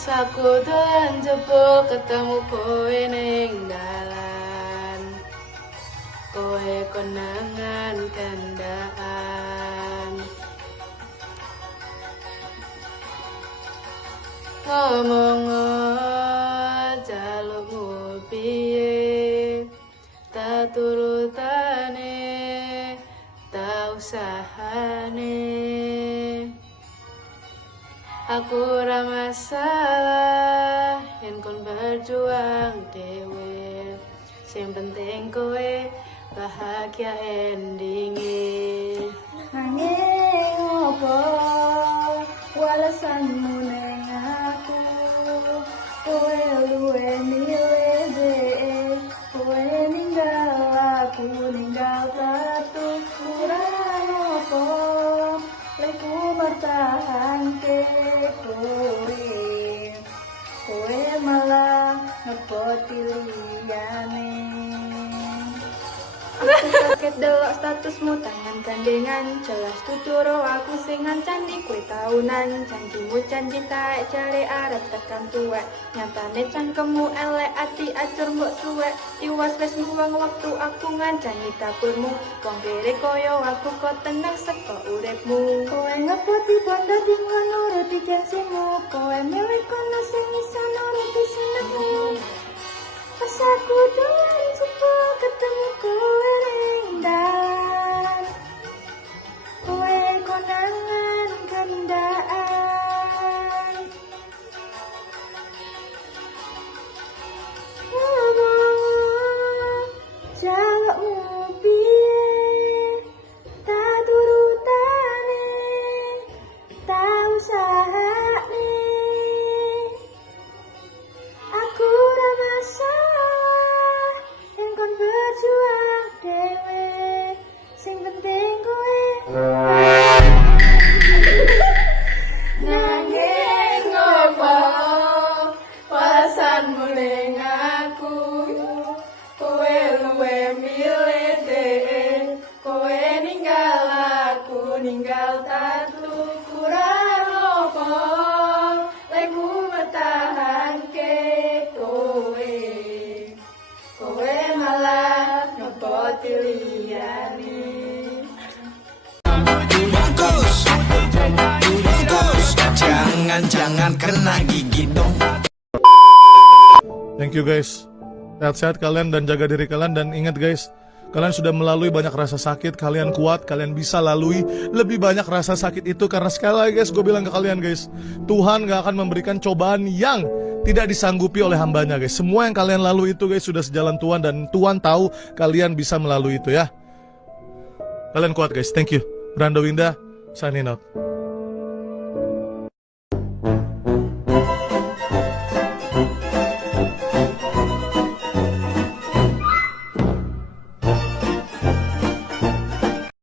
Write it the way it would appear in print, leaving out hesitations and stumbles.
Aku dolan jebol ketemu kowe ning dalan. Kowe konangan kandaan. Ngomong jalukmu piye, tak turutane, tak usahane. Aku ora masalah yen kon berjuang dhewe. Sing penting kowe bahagia endinge. Nanging opo walesanmu ning aku, kowe luwe milih dhewe, kowe ninggal aku ninggal satu. Kurang opo leku bertahanke kowe malah ngepoti liyane. Aku kaget delok statusmu tangan gandengan, jelas tuturo aku sing ngancani kowe taunan. Janjimu janji taek jare arep tekan tuwek, nyatane cangkemmu elek ati acur mbok suwek. Iwas wis nguwang waktu aku ngancani dapurmu, wong kere koyo aku kok tenang seko uripmu. Kowe ngepoti bondo dingo nuruti janjimu, kowe milih kono sing iso nuruti senengmu. Pas aku dolan jebol ketemu kowe ning dalan, kowe konangan kandaan. Ngomong jalukmu piye, tak turutane, tak usahane. Aku ora masalah yen kon berjuang dhewe, sing penting kowe. Nanging ngopo perasaanmu ning aku, kowe luwe milih dhewe, kowe ninggal aku ninggal tatu. Kurang opo leku bertahanke kowe malah ngepoti liyane. Jangan kena gigi dong. Thank you guys. Sehat-sehat kalian dan jaga diri kalian. Dan ingat guys, kalian sudah melalui banyak rasa sakit. Kalian kuat, kalian bisa lalui lebih banyak rasa sakit itu. Karena sekali lagi guys, gue bilang ke kalian guys, Tuhan gak akan memberikan cobaan yang tidak disanggupi oleh hambanya guys. Semua yang kalian lalui itu guys sudah sejalan Tuhan. Dan Tuhan tahu kalian bisa melalui itu ya. Kalian kuat guys, thank you. Brando Winda, signing out.